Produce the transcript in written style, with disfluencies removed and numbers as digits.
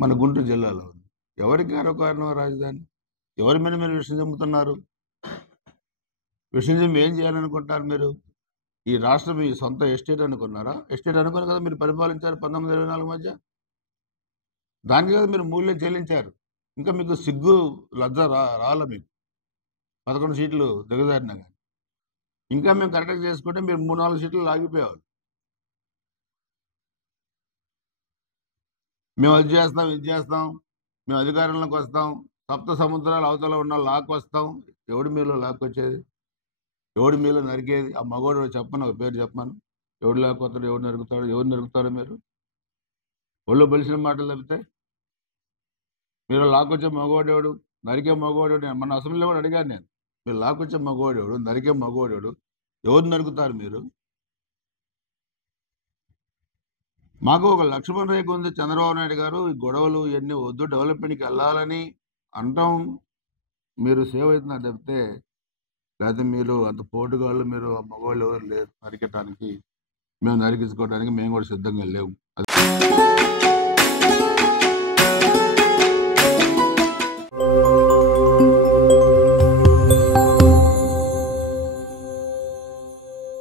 మన గుంటూరు జిల్లాలో ఉంది. ఎవరికి గర్వకారణం రాజధాని? ఎవరి మీద మీరు విషయం చెబుతున్నారు? విషయం చెప్పి ఏం చేయాలనుకుంటారు మీరు? ఈ రాష్ట్రం మీ సొంత ఎస్టేట్ అనుకున్నారా? ఎస్టేట్ అనుకుని కదా మీరు పరిపాలించారు 1924 మధ్య. దానికి కదా మీరు మూల్యం చెల్లించారు. ఇంకా మీకు సిగ్గు లజ్జ రాల మీకు 11 సీట్లు దిగజారినా కానీ. ఇంకా మేము కరెక్ట్గా చేసుకుంటే మీరు 3-4 సీట్లు లాగిపోయేవాళ్ళు. మేము అది చేస్తాం, ఇది చేస్తాం, మేము అధికారంలోకి వస్తాం, సప్త సముద్రాల అవతల ఉన్న లాక్కొస్తాం. ఎవడు మీలో లాక్కొచ్చేది? ఎవడు మీలో నరికేది? ఆ మగోడు చెప్పను, ఒక పేరు చెప్పను. ఎవడు లాక్కొస్తాడు, ఎవడు నరుకుతాడు, ఎవరు నరుకుతాడు? మీరు ఒళ్ళు బలిసిన మాటలు తప్పితే మీరు లాక్కొచ్చే మగోడేవాడు, నరికే మగోడేవాడు? మన అసెంబ్లీలో కూడా అడిగాను నేను. మీరు లాక్కొచ్చే మగోడేవాడు, నరికే మగోడేవాడు, ఎవరు నరుకుతారు మీరు? మాకు ఒక లక్ష్మణ రేఖ ఉంది. చంద్రబాబు నాయుడు గారు ఈ గొడవలు ఇవన్నీ వద్దు, డెవలప్మెంట్కి వెళ్ళాలని అంటాం. మీరు సేవ్ అవుతున్నారు తప్పితే, లేకపోతే మీరు అంత పోటుగాళ్ళు, మీరు మగవాళ్ళు ఎవరు లేరు నరికటానికి. మేము నరికించుకోవడానికి మేము కూడా సిద్ధంగా లేవు.